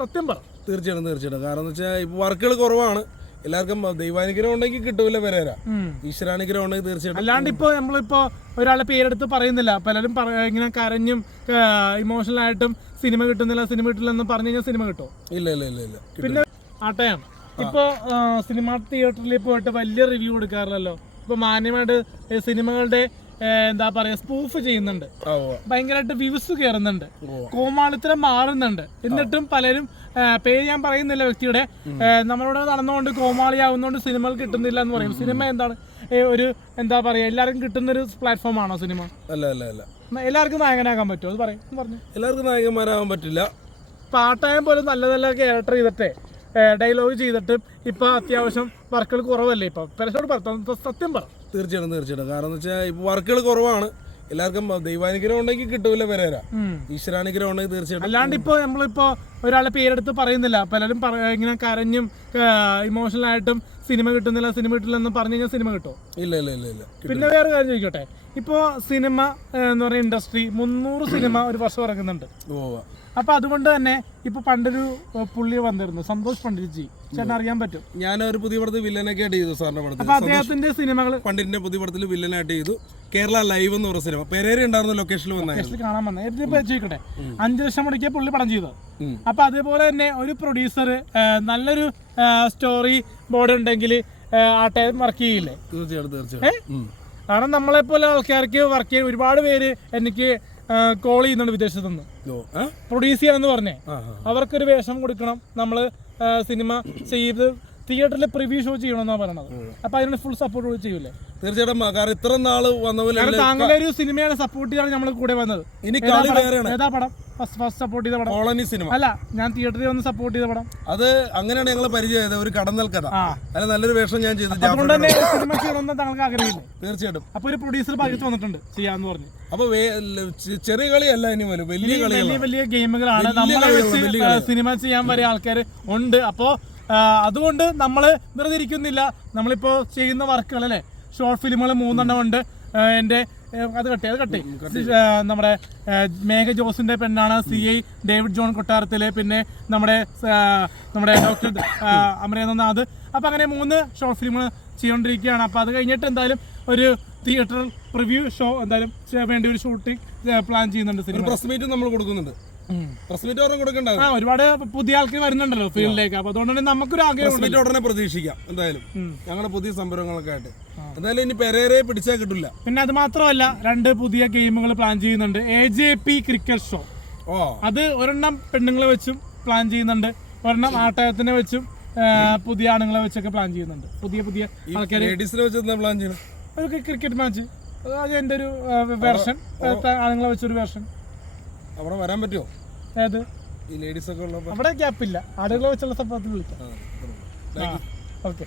സത്യം പറ. തീർച്ചയായിട്ടും. കാരണം എന്ന് വെച്ചാൽ ഇപ്പൊ വർക്കുകൾ കുറവാണ്. എല്ലാവർക്കും ദൈവാനുഗ്രഹം ഉണ്ടെങ്കിൽ കിട്ടൂല വരാ, ഈശ്വരാനുഗ്രഹം ഉണ്ടെങ്കിൽ തീർച്ചയായിട്ടും. അല്ലാണ്ട് ഇപ്പൊ നമ്മളിപ്പോ ഒരാളെ പേരെടുത്ത് പറയുന്നില്ല, പലരും ഇങ്ങനെ കരഞ്ഞും ഇമോഷണൽ ആയിട്ടും സിനിമ കിട്ടില്ലെന്ന് പറഞ്ഞു കഴിഞ്ഞാൽ സിനിമ കിട്ടുമോ? ഇല്ല. പിന്നെ ആട്ടയാണ് ഇപ്പൊ സിനിമ തിയേറ്ററിൽ പോയിട്ട് വലിയ റിവ്യൂ കൊടുക്കാറില്ലല്ലോ. ഇപ്പൊ മാന്യമായിട്ട് സിനിമകളുടെ എന്താ പറയാ സ്പൂഫ് ചെയ്യുന്നുണ്ട്, ഭയങ്കരമായിട്ട് വ്യൂസ് കയറുന്നുണ്ട്, കോമാളിത്തരം മാറുന്നുണ്ട്. എന്നിട്ടും പലരും പേര് ഞാൻ പറയുന്നില്ല വ്യക്തിയുടെ, നമ്മളോട് നടന്നുകൊണ്ട് കോമാളിയാവുന്നതുകൊണ്ട് സിനിമകൾ കിട്ടുന്നില്ല എന്ന് പറയും. സിനിമ എന്താണ് ഒരു എന്താ പറയാ എല്ലാവർക്കും കിട്ടുന്ന ഒരു പ്ലാറ്റ്ഫോം ആണോ സിനിമ? അല്ല. എല്ലാവർക്കും നായകനാകാൻ പറ്റുമോ? അത് പറഞ്ഞു. എല്ലാവർക്കും നായകന്മാരാകാൻ പറ്റില്ല. പാട്ടായം പോലും നല്ല ക്യാരക്ടർ ചെയ്തിട്ടേ ഡയലോഗ് ചെയ്തിട്ട് ഇപ്പൊ അത്യാവശ്യം വർക്കുകൾ കുറവല്ലേ? ഇപ്പൊ പരസ്യം സത്യം പറ. തീർച്ചയായിട്ടും. കാരണം എന്ന് വെച്ചാൽ ഇപ്പൊ വർക്കുകൾ കുറവാണ്. എല്ലാവർക്കും ദൈവാനുഗ്രഹം ഉണ്ടെങ്കിൽ കിട്ടൂല വരാ, ഈശ്വരാനുഗ്രഹം ഉണ്ടെങ്കിൽ തീർച്ചയായിട്ടും. അല്ലാണ്ട് ഇപ്പൊ നമ്മളിപ്പോ ഒരാളെ പേരെടുത്ത് പറയുന്നില്ല, പലരും ഇങ്ങനെ കരഞ്ഞും ഇമോഷണൽ ആയിട്ടും സിനിമ കിട്ടില്ലെന്ന് പറഞ്ഞു കഴിഞ്ഞാൽ സിനിമ കിട്ടുമോ? ഇല്ല. പിന്നെ വേറെ കാര്യം ചോദിക്കട്ടെ, ഇപ്പോ സിനിമ എന്ന് പറയുന്ന ഇൻഡസ്ട്രി 300 സിനിമ ഒരു വർഷം ഇറങ്ങുന്നുണ്ട്. അപ്പൊ അതുകൊണ്ട് തന്നെ ഇപ്പൊ പണ്ടൊരു പുള്ളി വന്നിരുന്നു, സന്തോഷ് പണ്ഡിറ്റ്ജി, ചേട്ടൻ അറിയാൻ പറ്റും. ഞാനൊരു പുതിയ പടത്തിൽ വില്ലനൊക്കെ ആയിട്ട് ചെയ്തു സാറിന്റെ പടത്തിൽ. അപ്പൊ അദ്ദേഹത്തിന്റെ സിനിമകൾ പണ്ഡിറ്റിന്റെ പുതിയ പടത്തിൽ വില്ലനായിട്ട് ചെയ്തു. കേരള ലൈവ് എന്ന് പറഞ്ഞ സിനിമ പെരേര ഉണ്ടായിരുന്ന ലൊക്കേഷനിൽ കാണാൻ വന്നത് ചോദിക്കട്ടെ, 5 ലക്ഷം മുടക്കിയ പുള്ളി പടം ചെയ്തത്. അപ്പൊ അതേപോലെ തന്നെ ഒരു പ്രൊഡ്യൂസർ നല്ലൊരു സ്റ്റോറി ബോർഡ് ഉണ്ടെങ്കിൽ ആട്ടെ വർക്ക് ചെയ്യില്ലേ? തീർച്ചയായിട്ടും. കാരണം നമ്മളെ പോലെ ആൾക്കാർക്ക് വർക്ക് ചെയ്യാൻ ഒരുപാട് പേര് എനിക്ക് കോൾ ചെയ്യുന്നുണ്ട് വിദേശത്ത് നിന്ന്, പ്രൊഡ്യൂസ് ചെയ്യാന്ന് പറഞ്ഞേ. അവർക്കൊരു വേഷം കൊടുക്കണം, നമ്മള് സിനിമ ചെയ്ത് തിയേറ്ററിൽ പ്രിവ്യൂ ഷോ ചെയ്യണമെന്നാണ് പറയണത്. അപ്പൊ അതിന് ഫുൾ സപ്പോർട്ട് ചെയ്യൂലേ? തീർച്ചയായിട്ടും. കാരണം ഇത്ര നാള് വന്നപോലെ താങ്കളുടെ ഒരു സിനിമയാണ് സപ്പോർട്ട് ചെയ്താണ് നമ്മൾ കൂടെ വന്നത്. ഏതാ പടം ഫസ്റ്റ് സപ്പോർട്ട് ചെയ്ത പടം? Colony cinema. അല്ല, ഞാൻ തിയേറ്ററിൽ വന്ന് സപ്പോർട്ട് ചെയ്ത പടം അത് അങ്ങനെയാണ് ഞങ്ങൾ പരിചയമായത്. ഒരു കടന്നൽ കഥ, അതിന് നല്ലൊരു വേഷം ഞാൻ ചെയ്തു. അതുകൊണ്ട് തന്നെ സിനിമ ചെയ്യണമെന്ന് താങ്കൾക്ക് ആഗ്രഹമില്ലേ? തീർച്ചയായിട്ടും. അപ്പൊ ഒരു പ്രൊഡ്യൂസർ ഭാഗത്ത് വന്നിട്ടുണ്ട് ചെയ്യാന്ന് പറഞ്ഞു. അപ്പൊ ചെറിയ കളിയല്ല, ഇനി വലിയ ഗെയിമുകളാണ്. നമ്മളെ വെച്ച് സിനിമ ചെയ്യാൻ വരെ ആൾക്കാർ ഉണ്ട്. അപ്പോ അതുകൊണ്ട് നമ്മള് വെറുതെ ഇരിക്കുന്നില്ല. നമ്മളിപ്പോ ചെയ്യുന്ന വർക്കുകൾ അല്ലെ, ഷോർട്ട് ഫിലിമുകൾ 3 ഉണ്ട്. എന്റെ അത് കട്ടെ നമ്മുടെ മേഘ ജോസിന്റെ പെണ്ണാണ് CI ഡേവിഡ് ജോൺ കൊട്ടാരത്തില്, പിന്നെ നമ്മുടെ ഡോക്ടർ അമരേന്ദ്രനാഥ്. അപ്പൊ അങ്ങനെ 3 ഷോർട്ട് ഫിലിമുകൾ ചെയ്തുകൊണ്ടിരിക്കുകയാണ്. അപ്പൊ അത് കഴിഞ്ഞിട്ട് എന്തായാലും ഒരു തിയേറ്ററിൽ പ്രിവ്യൂ ഷോ എന്തായാലും വേണ്ടി ഒരു ഷൂട്ടിംഗ് പ്ലാൻ ചെയ്യുന്നുണ്ട്. സിനിമ പ്രസ് മീറ്റ് നമ്മൾ കൊടുക്കുന്നുണ്ട്. ഒരുപാട് പുതിയ ആൾക്കാർ വരുന്നുണ്ടല്ലോ ഫീൽഡിലേക്ക്. അപ്പൊ അതുകൊണ്ട് തന്നെ നമുക്കൊരു ആഗ്രഹം ഉടനെ പ്രതീക്ഷിക്കാം. എന്തായാലും ഞങ്ങളുടെ പുതിയ സംരംഭങ്ങളൊക്കെ ആയിട്ട് എന്തായാലും ഇനി പെരേരയെ പിടിച്ചാൽ കിട്ടില്ല. പിന്നെ അത് മാത്രമല്ല, 2 പുതിയ ഗെയിമുകൾ പ്ലാൻ ചെയ്യുന്നുണ്ട്. AJP ക്രിക്കറ്റ് ഷോ, അത് ഒരെണ്ണം പെണ്ണുങ്ങളെ വെച്ചും പ്ലാൻ ചെയ്യുന്നുണ്ട്, ഒരെണ്ണം ആട്ടയത്തിനെ വെച്ചും പുതിയ ആണുങ്ങളെ വെച്ചൊക്കെ പ്ലാൻ ചെയ്യുന്നുണ്ട്. പുതിയ ആൾക്കാർ പ്ലാൻ ചെയ്യണം ഒരു ക്രിക്കറ്റ് മാച്ച്. അത് എന്റെ ഒരു വേർഷൻ, ആണുങ്ങളെ വെച്ചൊരു വേർഷൻ. അവിടെ വരാൻ പറ്റുമോ? ഏത് ഈ ലേഡീസ് ഒക്കെ ഉള്ള അവിടെ ഗ്യാപ്പില്ല, ആടുകളെ വെച്ചുള്ള സംഭവത്തിൽ വിളിക്കാം. ഓക്കെ.